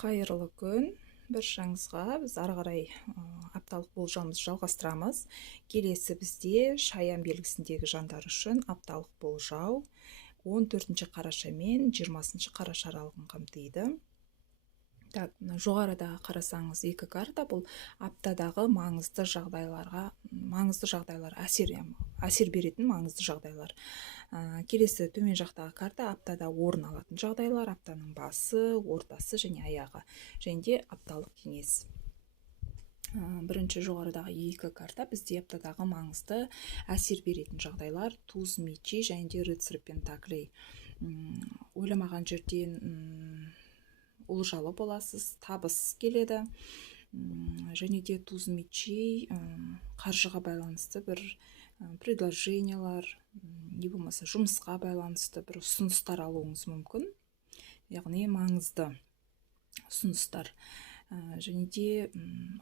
Қайырлы күн баршаңызға. Біз ары қарай апталық болжамымызды жалғастырамыз. Келесі бізде шаян белгісіндегі жандар үшін апталық болжау 14 қараша мен 20 қараша аралығын қамтиды. Так, жоғарыда қарасаңыз екі карта, бұл аптадағы маңызды жағдайлар әсер беретін маңызды жағдайлар. Келесі төмен жақтағы карта аптада орын алатын жағдайлар, аптаның басы, ортасы және аяғы, және де апталық кеңес. Бірінші жоғарыдағы екі карта бізде аптадағы маңызды әсер беретін жағдайлар, туз мечей және де рыцарь пентаклей. Ойламаған жерден олжалы боласыз, табыс келеді, және де туз мечей қаржыға байланысты бір предложениялар, не болмаса жұмысқа байланысты бір ұсыныстар алуыңыз мүмкін, яғни маңызды ұсыныстар. Және де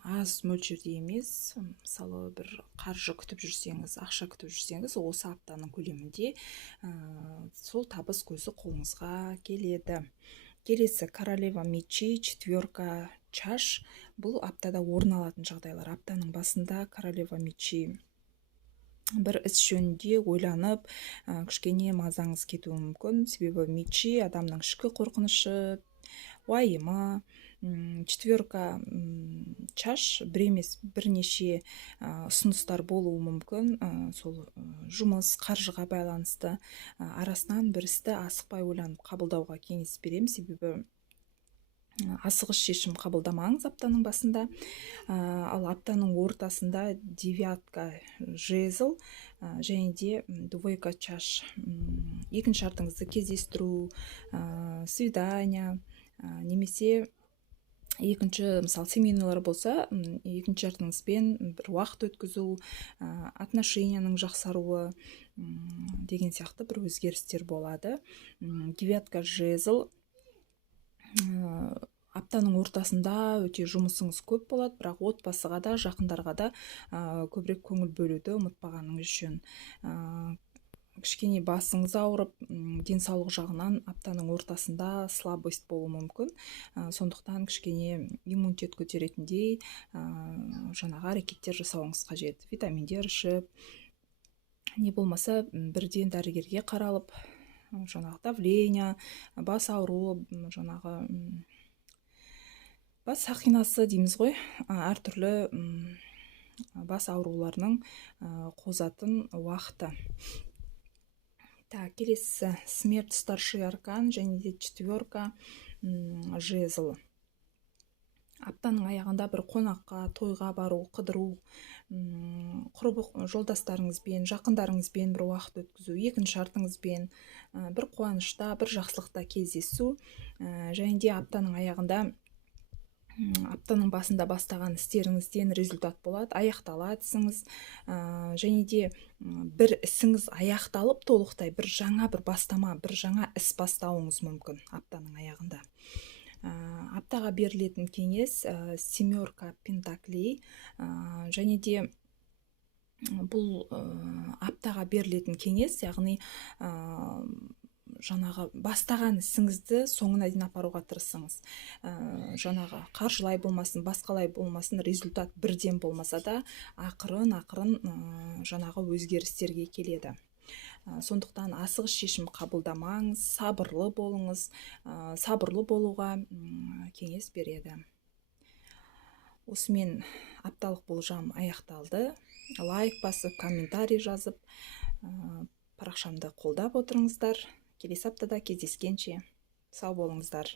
аз мөлшерде емес, мысалы бір қаржы күтіп жүрсеңіз, ақша күтіп жүрсеңіз, осы аптаның көлемінде сол табыс көзі қолыңызға келеді. Келесі королева мечей, четверка чаш, бұл аптада орын алатын жағдайлар. Аптаның басында королева мечей бір іс жөнінде ойланып, кішкене мазаңыз кетуі мүмкін. Себебі мечей адамның ішкі қорқынышы, уайымы. Четверка чаш бір емес бірнеше ұсыныстар болуы мүмкін. Сол жұмыс, қаржыға байланысты арасынан бір істі асықпай ойланып қабылдауға кеңес беремін. Себебі асығыс шешім қабылдамаңыз аптаның басында. Ал аптаның ортасында девятка жезл және де двойка чаш. Екінші шартыңызды кездестіру, свидания, немесе екінші, мысалы, семейныйлар болса, екінші жартыңызбен бір уақыт өткізу, отношенияның жақсаруы деген сияқты бір өзгерістер болады. Девятка жезл аптаның ортасында өте жұмысыңыз көп болады, бірақ отбасыға да, жақындарға да көбірек көңіл бөлуді ұмытпағаныңыз жөн. Кішкене басыңыз ауырып, денсаулық жағынан аптаның ортасында слабость болуы мүмкін. Сондықтан кішкене иммунитет көтеретіндей жаңағы әрекеттер жасауыңыз қажет. Витаминдер ішіп, не болмаса бірден дәрігерге қаралып, жаңағы давление, бас ауруы, жаңағы бас сақинасы дейміз ғой, әртүрлі бас ауруларының қозатын уақыты. Так, келесі смерть старший аркан және де четверка жезл. Аптаның аяғында бір қонаққа, тойға бару, қыдыру, құрбы жолдастарыңызбен, жақындарыңызбен бір уақыт өткізу, екінші шартыңызбен бір қуанышта, бір жақсылықта кездесу, және де аптаның аяғында аптаның басында бастаған істеріңізден результат болады, аяқталады ісіңіз, және де бір ісіңіз аяқталып толықтай бір жаңа бір бастама, бір жаңа іс бастауыңыз мүмкін аптаның аяғында. Аптаға берілетін кеңес семерка пентаклей, және де бұл аптаға берілетін кеңес, яғни жаңағы бастаған ісіңізді соңына дейін апаруға тырысыңыз. Жаңағы қаржылай болмасын, басқалай болмасын, результат бірден болмаса да ақырын жаңағы өзгерістерге келеді. Сондықтан асығыс шешім қабылдамаңыз, сабырлы болыңыз, сабырлы болуға кеңес береді. Осымен апталық болжам аяқталды. Лайк басып, комментарий жазып, парақшамды қолдап отырыңыздар. Келесі аптада кездескенше сау болыңыздар.